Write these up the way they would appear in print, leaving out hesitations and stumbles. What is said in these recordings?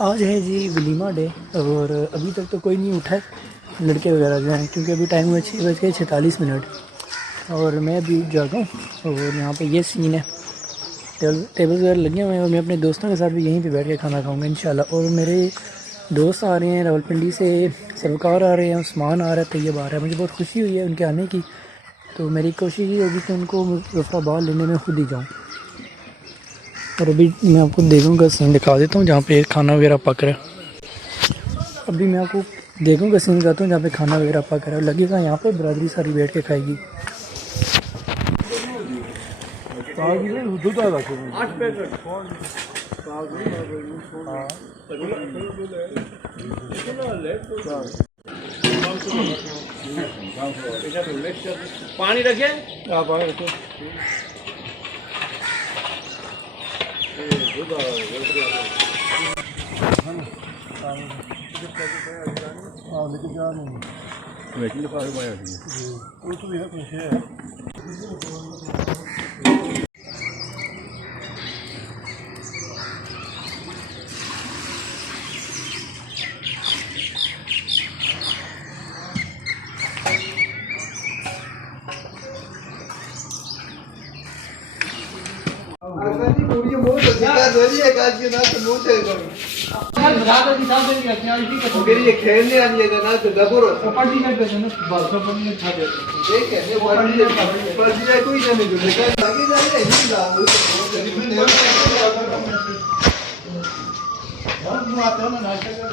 आज है जी वलीमा डे और अभी तक तो कोई नहीं उठा है लड़के वगैरह जो हैं, क्योंकि अभी टाइम हुआ 6:46 और मैं अभी जागा हूँ। और यहाँ पे ये सीन है, टेबल वगैरह लगे हुए हैं और मैं अपने दोस्तों के साथ भी यहीं पे बैठ के खाना खाऊंगा इंशाल्लाह। और मेरे दोस्त आ रहे हैं रावलपिंडी से, सरवकार आ रहे हैं, उस्मान आ रहा है, तैयब आ रहा है। मुझे बहुत खुशी हुई है उनके आने की, तो मेरी कोशिश ये होगी कि उनको मुजफ्फराबाद लेने में खुद ही जाऊँ। और अभी मैं आपको देखूँगा, सीन दिखा देता हूँ जहाँ पे खाना वगैरह पक रहा है। अभी मैं आपको देखूँगा, सीन दिखाता हूँ जहाँ पे खाना वगैरह पक रहा है। लगेगा यहाँ पे बरादरी सारी बैठ के खाएगी। पानी रखे खेलने वाली है ना तो डबरो सपाटी में बस सपाटी में खा देते ठीक है ये पड़ी जाए कोई नहीं जो लेकर आगे जा रहे हैं नहीं जा वो आते हो ना नाश्ता कर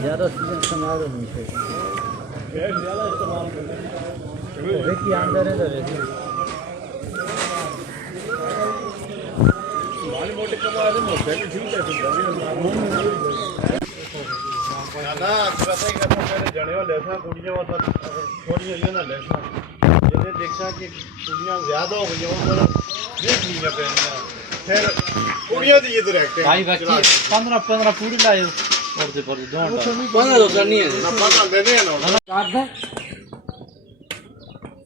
ज़्यादा सीजन इस्तेमाल नहीं चाहिए, ज़्यादा इस्तेमाल देखिए अंदर है मोटे कमा मोटे ठीक है ना सही करना पहले जने वाले ऐसा कुड़ियां वाला थोड़ी होई ना लेसा जैसे देखा कि कुड़ियां ज्यादा हो गई और ये कुड़ियां पहनना फिर कुड़ियां दी इधर एक्टिंग भाई बाकी 15 पूरी लाए और दे पर दोंड 15 तो करनी है ना 15 देने हैं ना काट दे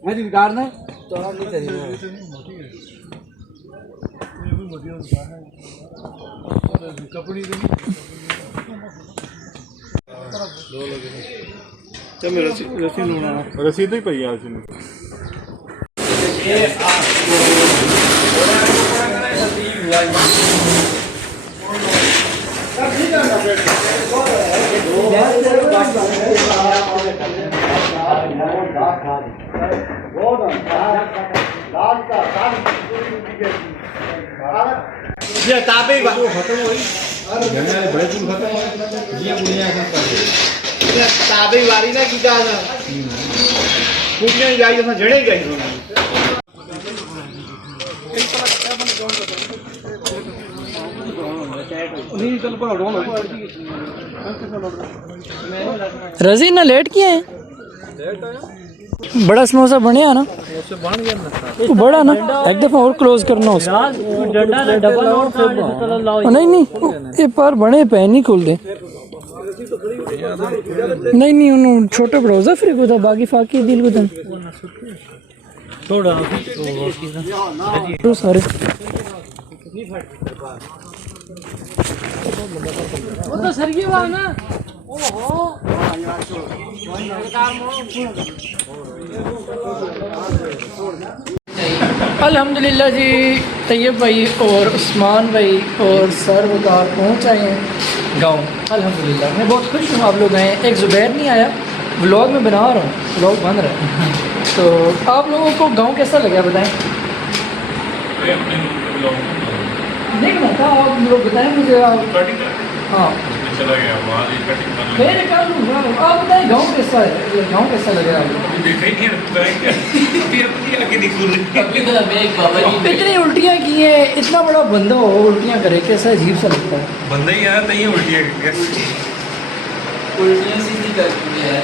मैं भी काट दे तो हम नहीं करेंगे ये भी मोटी होता है और कपड़ी भी दो लोग तो मेरा रसीद लूना रसीद ही पई है इसमें ये ताबे खत्म हुई बड़े दिन खत्म हुई ये बुनिया ये ताबे वारी ना की जा ना कुड़ियां जाई ना जड़े गई रजी ना लेट किए हैं, बड़ा समोसा बने ना वो बड़ा ना एक दफा और क्लोज करना उसको नहीं ये पर बड़े पे नहीं खुल दे नहीं उन्होंने छोटे ब्राउजर फ्री को था बाकी फाकी दिल को था थोड़ा तो सारे वो तो सरगी वाला ना ओहो अल्हम्दुलिल्लाह जी, तैयब भाई और उस्मान भाई और सरवकार पहुँच आए हैं गाँव। अल्हम्दुलिल्लाह मैं बहुत खुश हूँ आप लोग आए। एक ज़ुबैर नहीं आया, व्लॉग में बना रहा हूँ, व्लॉग बन रहा है। तो आप लोगों को गाँव कैसा लगा बताएं? नहीं बताया आप लोग बताएं मुझे। हाँ चला गया वहाँ से कटिंग कर ली। फिर कल आप बताइए गाँव कैसा है, गाँव कैसा लग रहा है आपको? देखा ही नहीं है, अभी अपनी आगे दिखूँ इतनी उल्टियाँ की हैं, इतना बड़ा बंदा हो उल्टियाँ करे, कैसा अजीब सा लगता है। बंदा ही आया नहीं उल्टियाँ उल्टियाँ सीधी करती है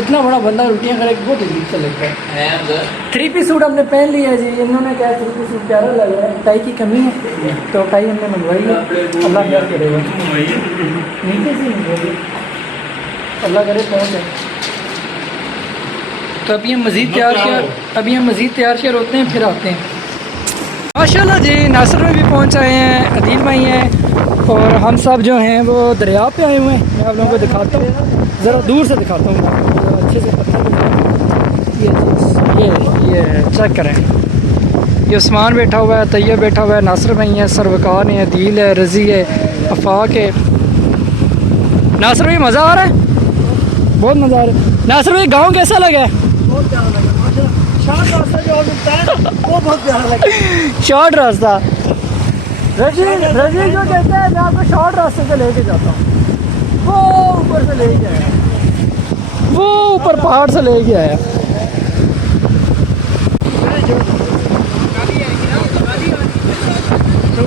इतना बड़ा बंदा उल्टियाँ करे, बहुत अजीब सा लगता है। उधर 3 पीस सूट हमने पहन लिया है जी, इन्होंने कहा 3 पीस सूट प्यारा लग रहा है, टाई की कमी है तो टाई हमने मंगवाई है। अल्लाह खैर करेगा, नीचे से मंगवाई, अल्लाह करे पहुँच जाए। तो अभी हम मज़ीद तैयार शेयर होते हैं, फिर आते हैं। माशाल्लाह जी, नासिर में भी पहुँच आए हैं, अदील भाई हैं, और हम सब जो हैं वो दरिया पे आए हुए हैं। मैं आप लोगों को दिखाता हूँ, ज़रा दूर से दिखाता हूँ, अच्छे से पत्थर ये चेक करें। ये उस्मान बैठा हुआ है, तैयब बैठा हुआ है, नासिर भाई हैं, सरवकार है, अदील है, रज़ी है, अफाक है। नासिर भाई मज़ा आ रहा है, बहुत मज़ा आ रहा है। नासिर भाई गाँव कैसा लगा है? बहुत प्यारा लगा, शॉर्ट रास्ता जो मिलता है वो बहुत प्यारा लगा। शॉर्ट रास्ता, रजी जो कहता है मैं आपको शॉर्ट रास्ते से लेके जाता हूँ, वो ऊपर से लेके आया, वो ऊपर पहाड़ से लेके आया।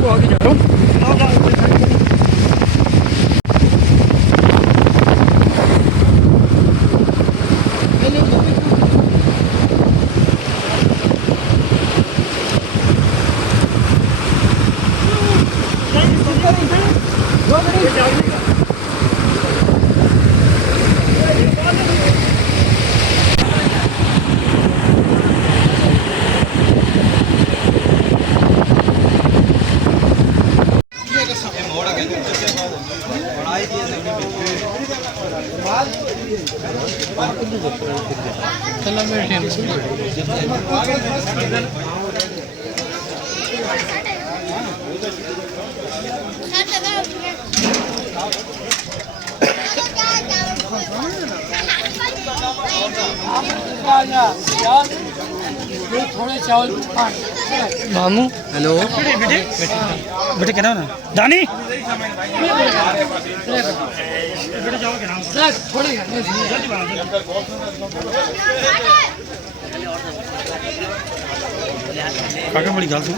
आगे जा रहा हूँ। थोड़े चावल मामू, हेलो बेटे क्या नाम है? दानी थोड़े काका बड़ी गाल सुन।